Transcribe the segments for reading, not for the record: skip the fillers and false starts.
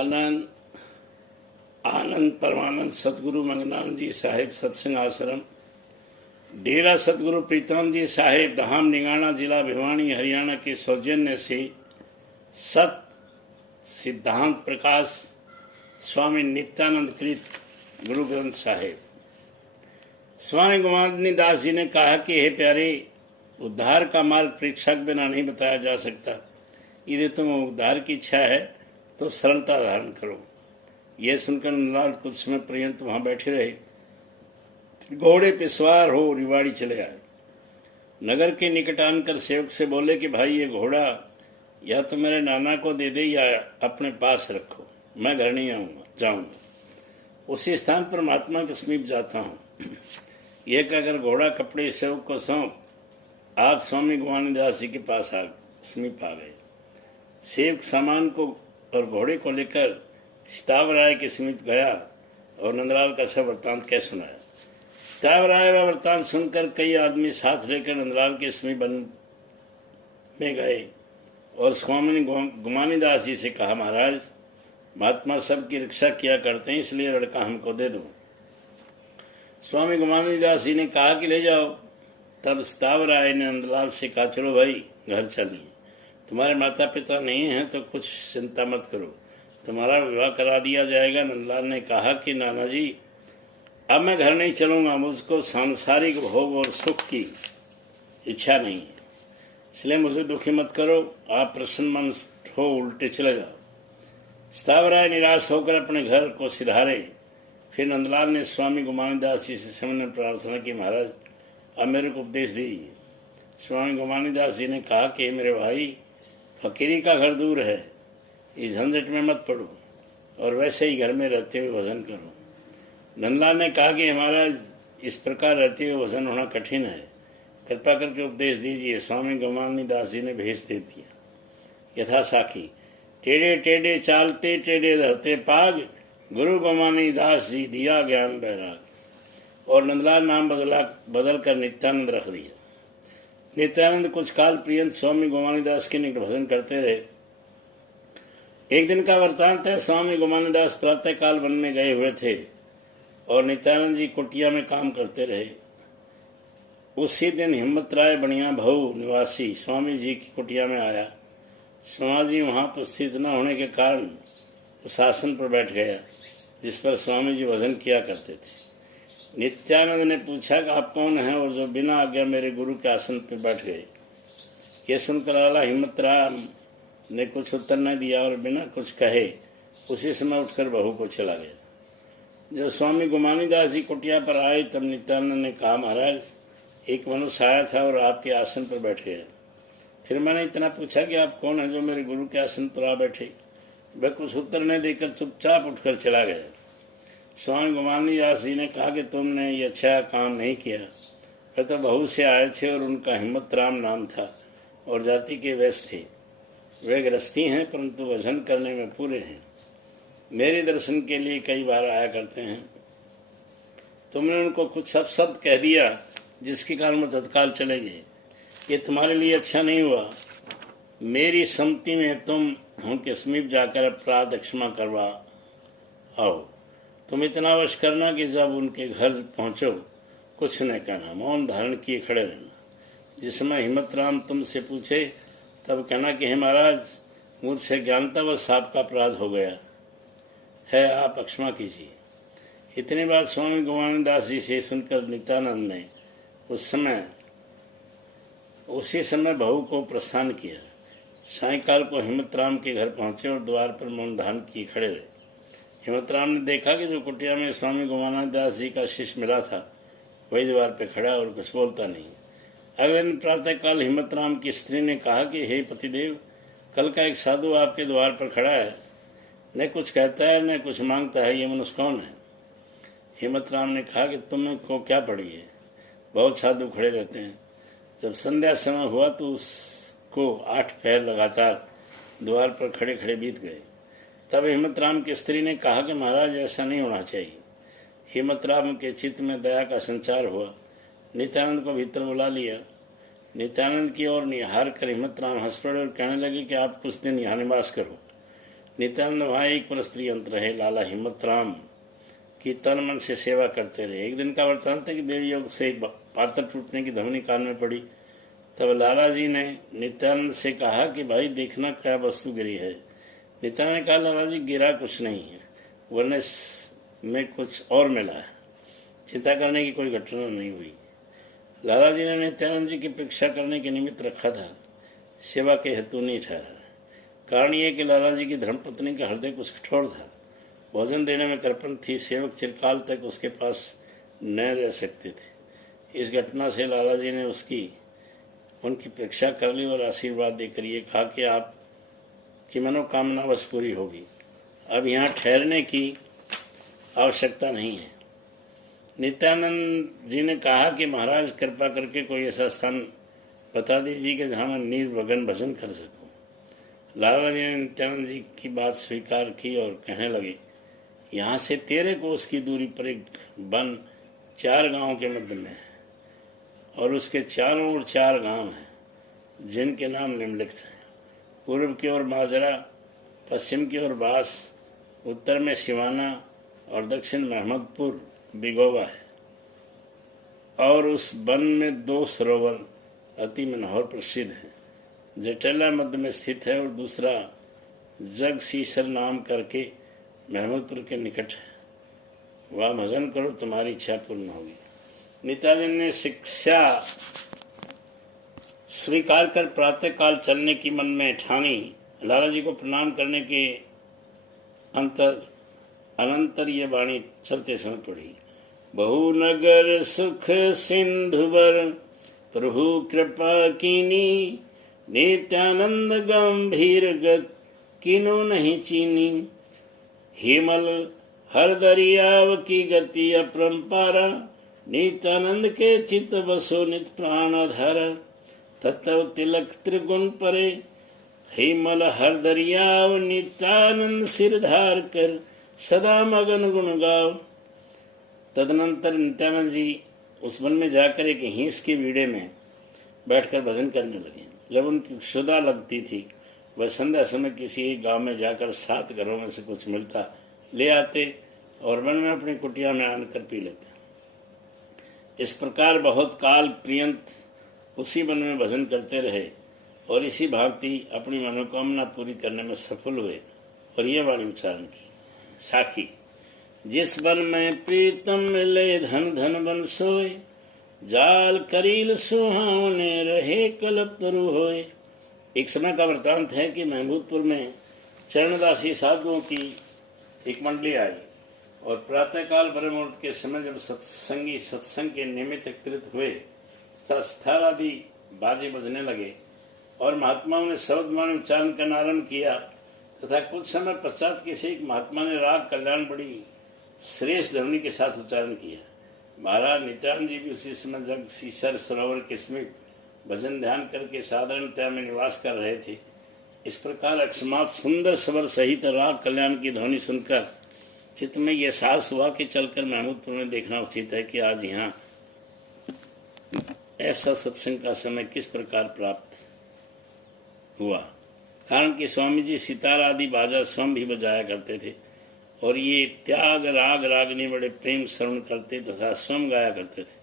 आनंद आनंद परमानंद सतगुरु मंगनानंद जी साहिब सत्संग आश्रम डेरा सतगुरु प्रीतम जी साहिब धाम निगाना जिला भिवानी हरियाणा के सौजन्य से सत सिद्धांत प्रकाश स्वामी नित्यानंद कृत गुरु ग्रंथ साहिब। स्वामी गोमानी दास जी ने कहा कि हे प्यारे, उद्धार का मार्ग परीक्षा के बिना नहीं बताया जा सकता। यदि तुम्हें उद्धार की इच्छा है तो सरलता धारण करो। यह सुनकर नंदलाल कुछ समय पर्यंत वहां बैठे रहे। घोड़े पे सवार हो रिवाड़ी चले आए। नगर के निकट आनकर सेवक से बोले कि भाई, ये घोड़ा या तो मेरे नाना को दे दे या अपने पास रखो, मैं घर नहीं जाऊंगा। उसी स्थान पर महात्मा के समीप जाता हूँ। यह कहकर घोड़ा कपड़े सेवक को सौंप आप स्वामी गोमानी दास जी के पास समीप आ गए। सेवक सामान को और घोड़े को लेकर सितावराय के समीप गया और नंदलाल का सब वृत्तांत कह सुनाया। सितावराय वह वृत्तांत सुनकर कई आदमी साथ लेकर नंदलाल के समीप वन में गए और स्वामी गोमानी दास जी से कहा, महाराज, महात्मा सबकी रक्षा किया करते हैं, इसलिए लड़का हमको दे दो। स्वामी गोमानी दास जी ने कहा कि ले जाओ। तब सितावराय ने नंदलाल से कहा, चलो भाई घर चलिए, तुम्हारे माता पिता नहीं हैं तो कुछ चिंता मत करो, तुम्हारा विवाह करा दिया जाएगा। नंदलाल ने कहा कि नाना जी, अब मैं घर नहीं चलूंगा, मुझको सांसारिक भोग और सुख की इच्छा नहीं है, इसलिए मुझे दुखी मत करो, आप प्रसन्न मन हो, उल्टे चले जाओ। सितावराय निराश होकर अपने घर को सिधारे। फिर नंदलाल ने स्वामी गोमानी दास जी से सामने प्रार्थना की, महाराज अब मेरे को उपदेश दीजिए। स्वामी गोमानी दास जी ने कहा कि मेरे भाई, फकीरी का घर दूर है, इस झंझट में मत पड़ो और वैसे ही घर में रहते हुए भजन करो। नंदलाल ने कहा कि महाराज, इस प्रकार रहते हुए भजन होना कठिन है, कृपा करके उपदेश दीजिए। स्वामी गोमानी दास जी ने भेज दे दिया। यथा साखी टेढ़े टेढ़े चालते टेढ़े धरते पाग, गुरु गोमानी दास जी दिया ज्ञान बैराग। और नंदलाल नाम बदल कर नित्यानंद रख दिया। नित्यानंद कुछ काल पर्यंत स्वामी गोमानी दास के निकट भजन करते रहे। एक दिन का वृत्तांत है। स्वामी गोमानी दास प्रातः काल वन में गए हुए थे और नित्यानंद जी कुटिया में काम करते रहे। उसी दिन हिम्मतराय बनिया भाऊ निवासी स्वामी जी की कुटिया में आया। स्वामी जी वहां उपस्थित न होने के कारण उस आसन पर बैठ गया जिस पर स्वामी जी भजन किया करते थे। नित्यानंद ने पूछा कि आप कौन हैं और जो बिना आज्ञा मेरे गुरु के आसन पर बैठ गए। ये सुनकर आला हिम्मतराय ने कुछ उत्तर न दिया और बिना कुछ कहे उसी समय उठकर बहू को चला गया। जब स्वामी गोमानी दास जी कुटिया पर आए तब नित्यानंद ने कहा, महाराज, एक मनुष्य आया था और आपके आसन पर बैठ गया। फिर मैंने इतना पूछा कि आप कौन हैं जो मेरे गुरु के आसन पर आ बैठे। वह कुछ उत्तर न देकर चुपचाप उठकर चला गया। स्वामी गोमानी दास जी ने कहा कि तुमने ये अच्छा काम नहीं किया। वे तो बहू से आए थे और उनका हिम्मतराम नाम था और जाति के वैश्य थे। वे गृहस्थी हैं परंतु भजन करने में पूरे हैं। मेरे दर्शन के लिए कई बार आया करते हैं। तुमने उनको कुछ शब्द कह दिया जिसके कारण वो तत्काल चले गए। ये तुम्हारे लिए अच्छा नहीं हुआ। मेरी सम्मति में तुम उनके समीप जाकर अपराध क्षमा करवा आओ। तुम इतना अवश्य करना कि जब उनके घर पहुंचो कुछ न कहना, मौन धारण किए खड़े रहना। जिस समय हिम्मतराम तुमसे पूछे तब कहना कि हे महाराज, मुझसे ज्ञानतावश आपका अपराध हो गया है, आप क्षमा कीजिए। इतनी बात स्वामी गोमानी दास जी से सुनकर नित्यानंद ने उसी समय बहू को प्रस्थान किया। सायंकाल को हिम्मतराम के घर पहुंचे और द्वार पर मौन धारण किए खड़े रहे। हिम्मतराम ने देखा कि जो कुटिया में स्वामी गोमानी दास जी का शिष्य मिला था वही द्वार पर खड़ा और कुछ बोलता नहीं। अगले दिन प्रातःकाल हिम्मतराम की स्त्री ने कहा कि हे पतिदेव, कल का एक साधु आपके द्वार पर खड़ा है, न कुछ कहता है न कुछ मांगता है, ये मनुष्य कौन है? हिम्मतराम ने कहा कि तुम्हें को क्या पड़ी है, बहुत साधु खड़े रहते हैं। जब संध्या समय हुआ तो उसको 8 पहर लगातार द्वार पर खड़े खड़े बीत गए। तब हिम्मतराम की स्त्री ने कहा कि महाराज, ऐसा नहीं होना चाहिए। हिम्मतराम के चित्त में दया का संचार हुआ। नित्यानंद को भीतर बुला लिया। नित्यानंद की ओर निहार कर हिम्मतराम हंस पड़े और कहने लगे कि आप कुछ दिन यहाँ निवास करो। नित्यानंद वहाँ एक परस्पर अंतर है। लाला हिम्मत राम की तन मन से सेवा करते रहे। एक दिन का वृत्तांत है कि देवी योग से एक पात्र टूटने की ध्वनि कान में पड़ी। तब लाला जी ने नित्यानंद से कहा कि भाई देखना क्या वस्तु गिरी है। नित्यानंद ने कहा लाला जी गिरा कुछ नहीं है, वरने में कुछ और मिला है, चिंता करने की कोई घटना नहीं हुई। लाला जी ने नित्यानंद जी की परीक्षा करने के निमित्त रखा था, सेवा के हेतु नहीं ठहरा। कारण यह कि लाला जी की धर्मपत्नी का हृदय कुछ कठोर था, भोजन देने में कृपण थी, सेवक चिरकाल तक उसके पास न रह सकते थे। इस घटना से लाला जी ने उनकी परीक्षा कर ली और आशीर्वाद देकर ये कहा कि आपकी मनोकामना बस पूरी होगी, अब यहाँ ठहरने की आवश्यकता नहीं है। नित्यानंद जी ने कहा कि महाराज कृपा करके कोई ऐसा स्थान बता दीजिए कि जहाँ मैं निर्विघ्न भजन कर सकूं। लाला जी ने नित्यानंद जी की बात स्वीकार की और कहने लगे, यहाँ से 13 कोस की दूरी पर एक वन 4 गांव के मध्य में है और उसके चारों ओर 4 गांव हैं जिनके नाम निम्नलिखित हैं। पूर्व की ओर माजरा, पश्चिम की ओर बास, उत्तर में सिवाना और दक्षिण में अहमदपुर बिगोवा है। और उस वन में 2 सरोवर अति मनोहर प्रसिद्ध हैं। जटेला मध्य में स्थित है और दूसरा जगसीसर नाम करके महमूदपुर के निकट है। वह भजन करो, तुम्हारी इच्छा पूर्ण होगी। नेताजी ने शिक्षा स्वीकार कर प्रातःकाल चलने की मन में ठानी। लाला जी को प्रणाम करने के अनंतर ये वाणी चलते समय पड़ी। बहु नगर सुख सिंधुवर प्रभु कृपा कीनी, नित्यानंद गंभीर गत किनो नहीं चीनी। हिमल हर दरियाव की गति अपरंपारा, नित्यानंद के चित बसो नित प्राण धर। तत्व तिलक त्रिगुण परे, हिमल हर दरियाव नित्यानंद सिर धार कर, सदा मगन गुण गाओ। तदनंतर नित्यानंद जी उस वन में जाकर एक हिंस के वीड़े में बैठकर भजन करने लगे। जब उनकी क्षुधा लगती थी, वह संध्या समय किसी एक गांव में जाकर 7 घरों में से कुछ मिलता ले आते और वन में अपनी कुटिया में आनकर पी लेते। इस प्रकार बहुत काल पर्यंत उसी वन में भजन करते रहे और इसी भांति अपनी मनोकामना पूरी करने में सफल हुए। और ये वाणी उच्चारण की। साखी, जिस वन में प्रीतम मिले धन धन बन सोए, जाल करील सुहावने रहे कल्प तरु होए। एक समय का वृतांत है कि महमूदपुर में चरणदासी साधुओं की एक मंडली आई और प्रातःकाल ब्रह्ममुहूर्त के समय जब सत्संगी सत्संग के निमित्त एकत्रित हुए, स्थार आदि बाजे बजने लगे और महात्माओं ने शब्दमान उच्चारण करना आरम्भ किया तथा कुछ समय पश्चात किसी एक महात्मा ने राग कल्याण बड़ी श्रेष्ठ ध्वनि के साथ उच्चारण किया। महाराज नित्यानंद जी भी उसी समय जग सीसर सरोवर के समीप भजन ध्यान करके साधारणतया में निवास कर रहे थे। इस प्रकार अकस्मात सुंदर स्वर सहित राग कल्याण की ध्वनि सुनकर चित्त में यह साहस हुआ कि चलकर महमूदपुर में देखना उचित है कि आज यहाँ ऐसा सत्संग का समय किस प्रकार प्राप्त हुआ। कारण कि स्वामी जी सितार आदि बाजा स्वयं भी बजाया करते थे और ये त्याग राग रागनी बड़े प्रेम श्रवण करते तथा स्वयं गाया करते थे।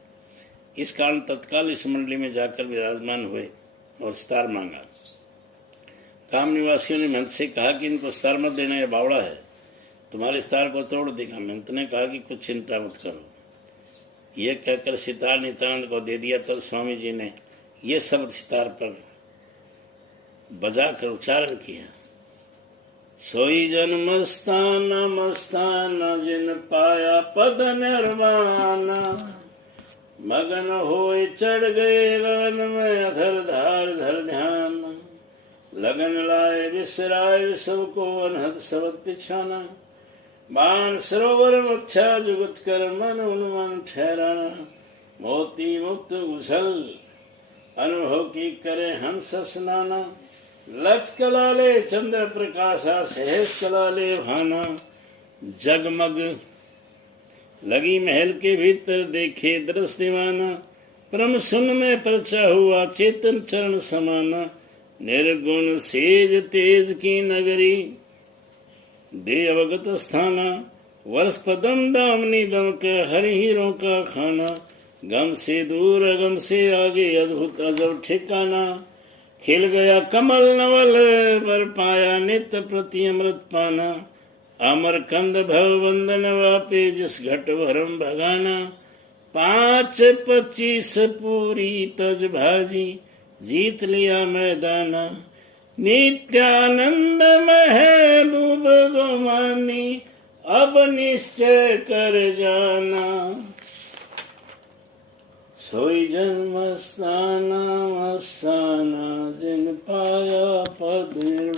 इस कारण तत्काल इस मंडली में जाकर विराजमान हुए और सितार मांगा। काम निवासियों ने महंत से कहा कि इनको सितार मत देना, यह बावड़ा है, तुम्हारे सितार को तोड़ देगा। महंत ने कहा कि कुछ चिंता मत करो। यह कहकर सितार नित्यानंद को दे दिया। तब स्वामी जी ने यह शब्द सितार पर बजाकर उच्चारण किया। सोई जन मस्ताना मस्ताना जिन पाया पद निर्वाणा, मगन होए चढ़ गए गगन में अधर धार धर ध्यान। लगन लाए विसराय विसव को अनहद शब्द पिछाना, मान सरोवर मच्छा जुगत कर मन उन्मन ठहराना। मोती मुक्त उछल अनुभव की करे हंस स्नाना, लक्ष कलाले चंद्र प्रकाशा सहस कलाले भाना। जगमग लगी महल के भीतर देखे दृश्य दीवाना, परम सुन में परचा हुआ चेतन चरण समाना। निर्गुण सेज तेज की नगरी दे अवगत स्थाना, वर्ष पदम दामनी दम के हरि हीरों का खाना, गम से दूर गम से आगे अद्भुत अजब ठिकाना, खिल गया कमल नवल पर पाया नित्य प्रति अमृत पाना, अमर कंद भव वंदन वापे जिस घट भरम भगाना, 5-25 पूरी तज भाजी जीत लिया मैदाना, नित्यानंद महबूब गोमानी अब निश्चय कर जाना, सोई जन्म स्थाना मस्ताना जिन पाया पद निर्वाण।